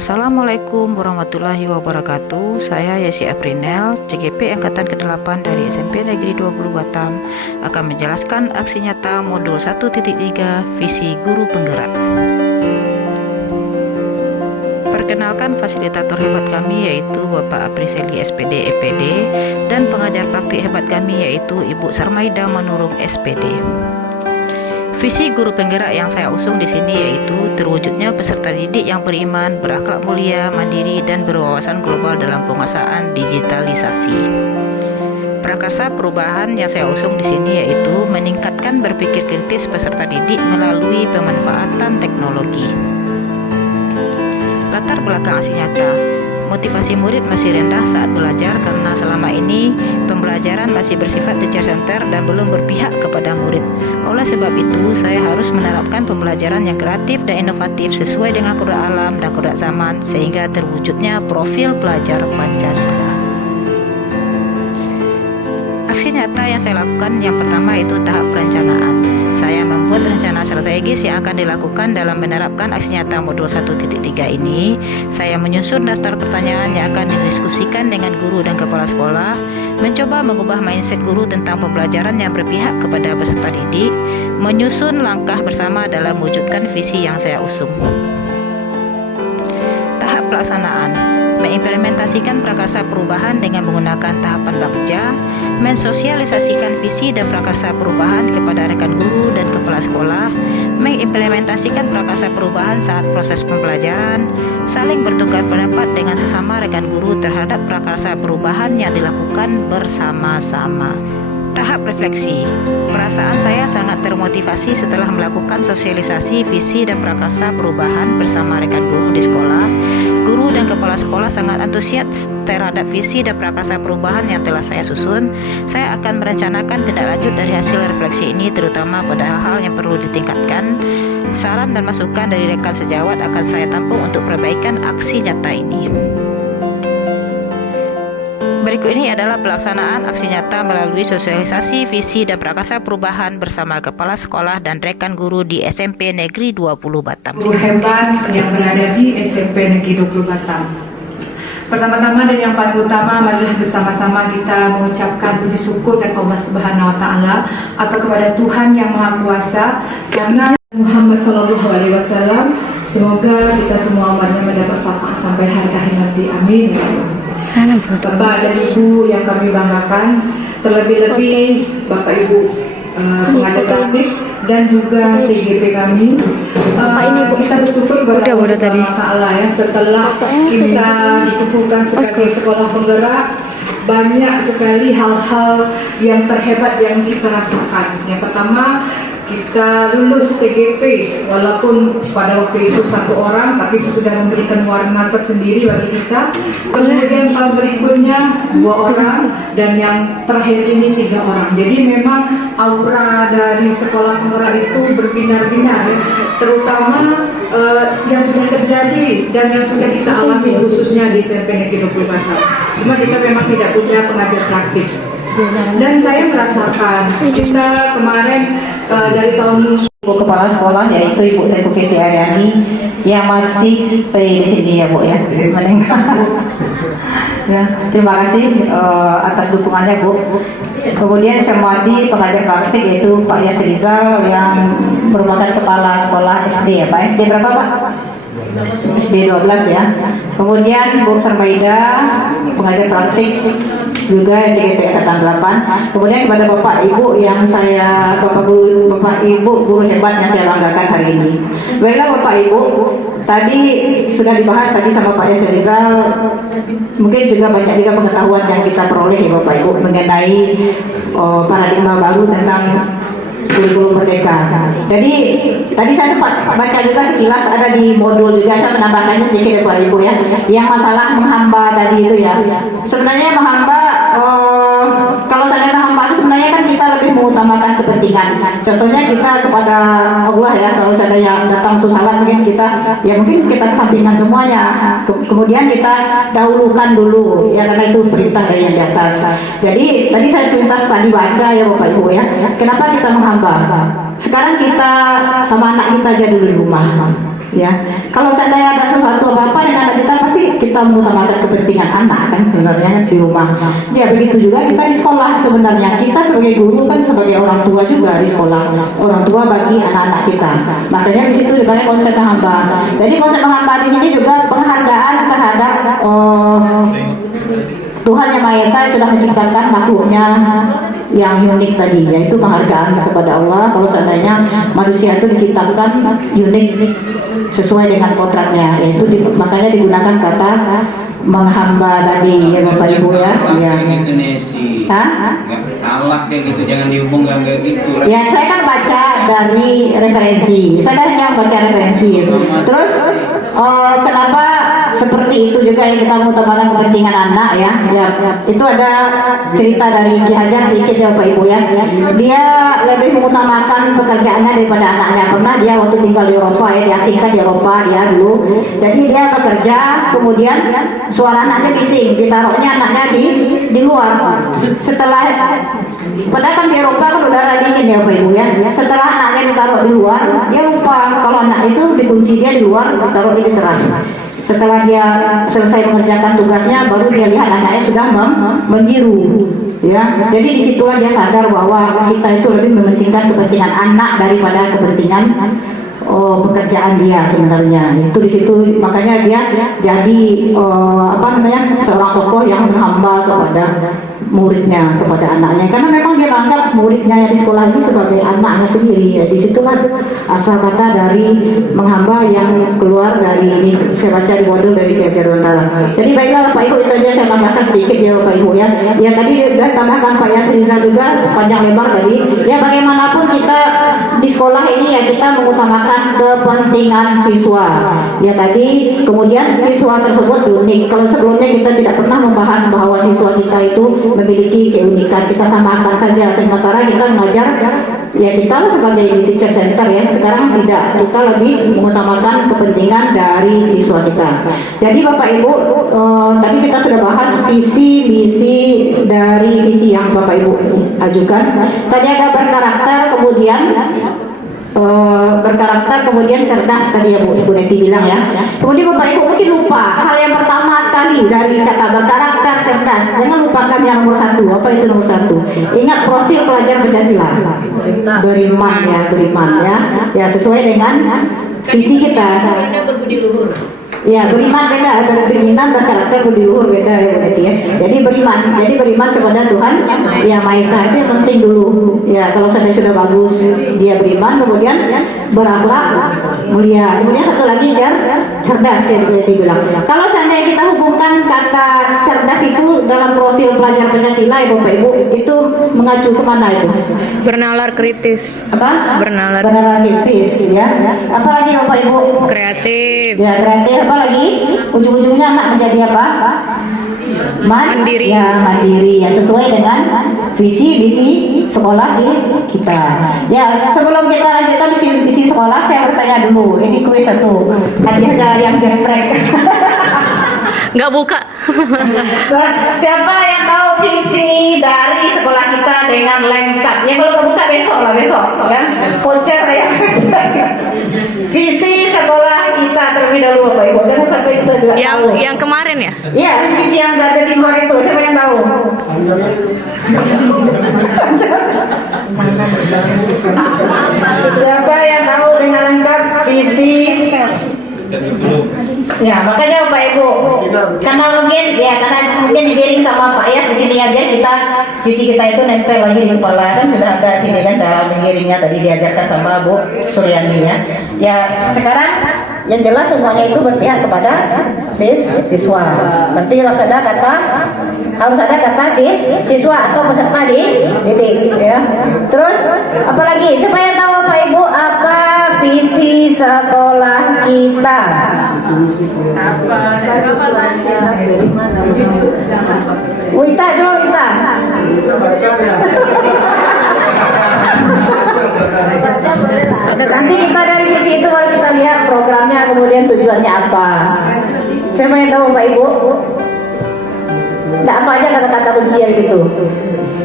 Assalamualaikum warahmatullahi wabarakatuh. Saya Yesi Aprinel, CGP Angkatan ke-8 dari SMP Negeri 20 Batam, akan menjelaskan aksi nyata modul 1.3 visi guru penggerak. Perkenalkan fasilitator hebat kami yaitu Bapak Apriseli SPD EPD dan pengajar praktik hebat kami yaitu Ibu Sarmaida Manurung SPD. Visi guru penggerak yang saya usung di sini yaitu terwujudnya peserta didik yang beriman, berakhlak mulia, mandiri, dan berwawasan global dalam penguasaan digitalisasi. Prakarsa perubahan yang saya usung di sini yaitu meningkatkan berpikir kritis peserta didik melalui pemanfaatan teknologi. Latar belakang aksi nyata. Motivasi murid masih rendah saat belajar karena selama ini pembelajaran masih bersifat teacher center dan belum berpihak kepada murid. Oleh sebab itu, saya harus menerapkan pembelajaran yang kreatif dan inovatif sesuai dengan kodrat alam dan kodrat zaman sehingga terwujudnya profil pelajar Pancasila. Aksi nyata yang saya lakukan yang pertama itu tahap perencanaan. Saya membuat rencana strategis yang akan dilakukan dalam menerapkan aksi nyata modul 1.3 ini. Saya menyusun daftar pertanyaan yang akan didiskusikan dengan guru dan kepala sekolah, mencoba mengubah mindset guru tentang pembelajaran yang berpihak kepada peserta didik, menyusun langkah bersama dalam mewujudkan visi yang saya usung. Tahap pelaksanaan. Mengimplementasikan prakarsa perubahan dengan menggunakan tahapan bakja, mensosialisasikan visi dan prakarsa perubahan kepada rekan guru dan kepala sekolah, mengimplementasikan prakarsa perubahan saat proses pembelajaran, saling bertukar pendapat dengan sesama rekan guru terhadap prakarsa perubahan yang dilakukan bersama-sama. Tahap refleksi. Perasaan saya sangat termotivasi setelah melakukan sosialisasi visi dan prakarsa perubahan bersama rekan guru di sekolah. Guru dan kepala sekolah sangat antusias terhadap visi dan prakarsa perubahan yang telah saya susun. Saya akan merencanakan tindak lanjut dari hasil refleksi ini, terutama pada hal-hal yang perlu ditingkatkan. Saran dan masukan dari rekan sejawat akan saya tampung untuk perbaikan aksi nyata ini. Berikut ini adalah pelaksanaan aksi nyata melalui sosialisasi visi dan prakarsa perubahan bersama kepala sekolah dan rekan guru di SMP Negeri 20 Batam. Guru hebat yang berada di SMP Negeri 20 Batam. Pertama-tama dan yang paling utama, marilah bersama-sama kita mengucapkan puji syukur dan Allah Subhanahu wa taala atau kepada Tuhan yang Maha Kuasa karena Muhammad SAW. Semoga kita semua umatnya mendapat syafaat sampai hari akhir nanti. Amin. Bapak dan Ibu yang kami banggakan, terlebih-lebih Bapak Ibu pengajar praktik dan juga CGP kami. Kita bersyukur kepada Allah Subhanahu wa taala ya, setelah kita dikukuhkan sebagai sekolah penggerak, banyak sekali hal-hal yang terhebat yang kita rasakan. Yang pertama, kita lulus TGP walaupun pada waktu itu satu orang, tapi sudah memberikan warna tersendiri bagi kita. Kemudian tahun berikutnya 2 orang dan yang terakhir ini 3 orang. Jadi memang aura dari sekolah penggerak itu berbinar-binar, terutama yang sudah terjadi dan yang sudah kita alami khususnya di SMP Negeri 20 Batam. Cuma kita memang tidak punya pengajar praktik. Dan saya merasakan kita kemarin dari tahun kepala sekolah yaitu Ibu Teguh Fiti Aryani yang masih stay di sini ya Bu ya. Ya, terima kasih atas dukungannya Bu. Kemudian saya mewakili pengajar praktik yaitu Pak Yas Rizal yang merupakan kepala sekolah SD ya Pak. SD berapa Pak? SD 12 ya. Kemudian Bu Sarmaida pengajar praktik juga CGP Angkatan 8. Kemudian kepada Bapak Ibu yang saya Bapak Ibu guru hebat yang saya banggakan hari ini. Baiklah Bapak Ibu, tadi sudah dibahas tadi sama Pak Yas Rizal. Mungkin juga banyak juga pengetahuan yang kita peroleh ya Bapak Ibu mengenai paradigma baru tentang kurikulum merdeka. Jadi tadi saya sempat baca juga sekilas ada di modul juga, saya menambahkannya sedikit ya Bapak Ibu ya. Yang masalah menghamba tadi itu ya. Sebenarnya menghamba kalau saya menghamba itu sebenarnya kan kita lebih mengutamakan kepentingan. Contohnya kita kepada Allah ya, kalau seandainya datang untuk salat mungkin kita kesampingkan semuanya. Kemudian kita dahulukan dulu ya, karena itu perintah dari yang di atas. Jadi tadi saya tadi baca ya Bapak Ibu ya. Kenapa kita menghamba? Sekarang kita sama anak kita aja dulu di rumah. ya. Kalau seandainya ada sesuatu apa-apa dengan anak kita, pasti kita mengutamakan kepentingan anak kan sebenarnya di rumah. Ya begitu juga kita di sekolah sebenarnya. Kita sebagai guru kan sebagai orang tua juga di sekolah. Orang tua bagi anak-anak kita. Makanya di situ dipakai konsep menghamba. Jadi konsep menghamba di sini juga penghargaan terhadap Tuhan Yang Maha Esa sudah menciptakan makhluknya yang unik tadi, yaitu penghargaan kepada Allah. Kalau seandainya manusia itu diciptakan unik sesuai dengan kodratnya, yaitu makanya digunakan kata menghamba tadi ya Bapak Ibu ya. Ya. Gitu nih sih. Nggak salah kayak gitu, jangan dihubung nggak gitu. Ya saya kan baca dari referensi, saya kan hanya baca referensi. Terus kenapa seperti itu juga yang kita mengutamakan kepentingan anak ya. Itu ada cerita dari Ki Hajar sedikit ya Bapak Ibu ya. Dia lebih mengutamakan pekerjaannya daripada anaknya. Pernah dia waktu tinggal di Eropa ya, diasingkan di Eropa dia dulu. Jadi dia bekerja, kemudian suara anaknya bising, ditaruhnya anaknya di luar. Setelah padahal kan di Eropa kan udara dingin ya Bapak Ibu ya. Setelah anaknya ditaruh di luar, dia lupa kalau anak itu dikunci dia di luar, ditaruh di teras. Setelah dia selesai mengerjakan tugasnya, baru dia lihat anaknya sudah membiru. Ya, jadi disitulah dia sadar bahwa kita itu lebih mementingkan kepentingan anak daripada kepentingan pekerjaan dia sebenarnya. Itu di situ makanya dia jadi seorang tokoh yang menghamba kepada muridnya, kepada anaknya, karena memang dia menganggap muridnya yang di sekolah ini sebagai anaknya sendiri ya. Disitulah asal kata dari menghamba yang keluar dari ini, saya baca di modul dari Ki Hajar Dewantara. Jadi baiklah Bapak Ibu, itu aja saya tambahkan sedikit ya Bapak Ibu ya. Ya tadi sudah tambahkan Pak Yasriza juga panjang lebar tadi ya. Bagaimanapun kita di sekolah ini ya, kita mengutamakan kepentingan siswa ya tadi. Kemudian siswa tersebut unik. Kalau sebelumnya kita tidak pernah membahas bahwa siswa kita itu memiliki keunikan, kita samakan saja. Sementara kita mengajar ya, kita sebagai teacher center ya, sekarang tidak, kita lebih mengutamakan kepentingan dari siswa kita. Jadi Bapak Ibu, tadi kita sudah bahas visi misi dari visi yang Bapak Ibu ajukan. Tadi ada berkarakter, kemudian cerdas tadi ya Bu Neti bilang ya. Kemudian Bapak Ibu mungkin lupa hal yang pertama sekali dari kata berkarakter, cerdas. Jangan lupakan yang nomor satu. Apa itu nomor satu? Ingat profil pelajar Pancasila. Beriman ya. Ya sesuai dengan visi kita. Ya, beriman beda, beriman, berkarakter, budi luhur beda ya berarti ya. Jadi beriman kepada Tuhan Yang Maha Esa itu yang penting dulu. Ya, kalau sudah bagus dia beriman, kemudian berakhlak mulia. Kemudian satu lagi cerdas ya berarti bilang. Kalau seandainya kita hubungkan kata cerdas itu dalam profil pelajar Pancasila ya Bapak Ibu, itu mengacu kemana itu? Bernalar kritis. Apa? Bernalar kritis ya. Apalagi Bapak Ibu? kreatif. Ya kreatif. Apa lagi? Ujung-ujungnya anak menjadi apa? Mandiri. Ya mandiri ya, sesuai dengan visi sekolah kita. Ya sebelum kita lanjutkan visi sekolah, saya bertanya dulu. Ini kuis satu. Tadi ada yang geprek. Nggak buka. Siapa yang tahu visi dari sekolah kita dengan lengkap? Yang belum buka besok ya. Voucher ya. Visi sekolah kita terlebih dahulu Bapak Ibu. Jangan sampai kita juga tahu. Yang kemarin ya? Iya, visi yang ada di luar itu. Siapa yang tahu? Siapa yang tahu dengan lengkap visi? Ya, makanya Bapak Ibu, karena mungkin digiring sama Pak Yas di sini ya, biar kita visi kita itu nempel lagi di kepala. Kan sudah ada sini kan cara mengiringnya tadi diajarkan sama Bu Suryani ya. Ya, sekarang yang jelas semuanya itu berpihak kepada siswa. Berarti harus ada kata siswa atau peserta didik ya. Terus apalagi? Siapa yang tahu Bapak Ibu apa visi sekolah kita? Wita, coba Wita. Nanti kita dari visi itu baru kita lihat programnya, kemudian tujuannya apa. Siapa yang tahu Bapak Ibu? Tidak apa aja kata-kata kunci di situ.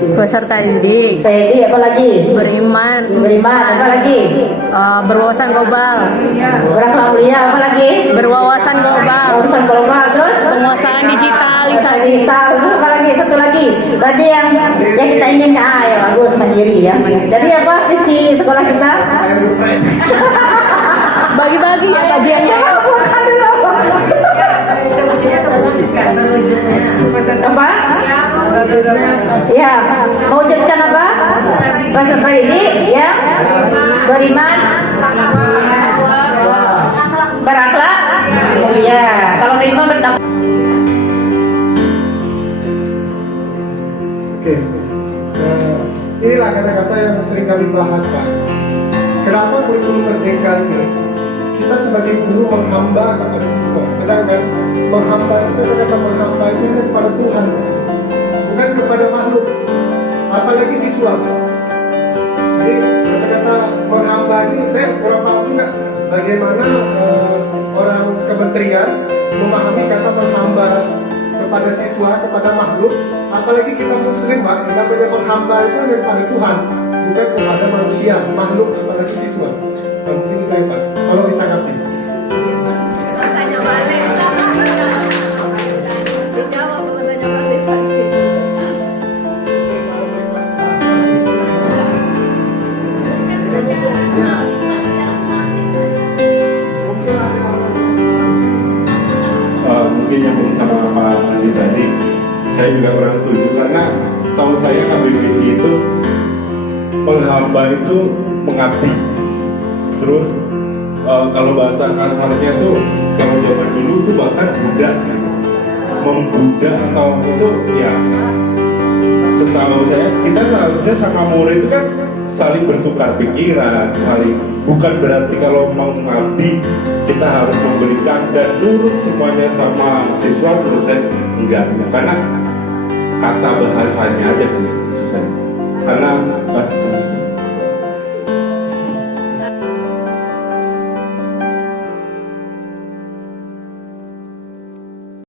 Peserta didik. Sayyidi apa lagi? Beriman. Beriman apa lagi? Berwawasan global. Berakhlak mulia apa lagi? Berwawasan global. Urusan global terus? Penguasaan digitalisasi. Digital terus apa lagi? Satu lagi. Tadi yang kita ingin ya bagus mandiri ya. Jadi apa visi sekolah kita? Bagi-bagi ya kajiannya. Apa? Ya, mewujudkan apa? Peserta didik ya, beriman, berakhlak mulia. Kalau beriman bertakwa. Oke, inilah kata-kata yang sering kami bahas, Pak. Kenapa kurikulum merdeka ini kita sebagai guru menghamba kepada siswa, sedangkan menghamba itu kata-kata menghamba itu hanya kepada Tuhan, Pak, bukan kepada makhluk, apalagi siswa, Pak. Jadi kata-kata menghamba ini saya kurang paham juga bagaimana orang kementerian memahami kata menghamba kepada siswa, kepada makhluk, apalagi kita muslim, Pak. Namanya menghamba itu hanya kepada Tuhan, bukan kepada manusia, makhluk, apalagi siswa. Nah, mungkin itu ya, Pak. Tolong ditanggapi. Tanya balik. Dijawab bukan tanya balik. Mungkin yang sama Pak Andi tadi, saya juga kurang setuju karena setahu saya KBBI itu menghamba itu mengabdi. Terus kalau bahasa kasarnya tuh kalau zaman dulu tuh bahkan budak gitu, membudak atau itu ya. Setahu saya kita seharusnya sama murid itu kan saling bertukar pikiran, saling, bukan berarti kalau mau mengabdi kita harus memberikan dan nurut semuanya sama siswa. Menurut saya enggak, karena kata bahasanya aja sih maksud saya. Karena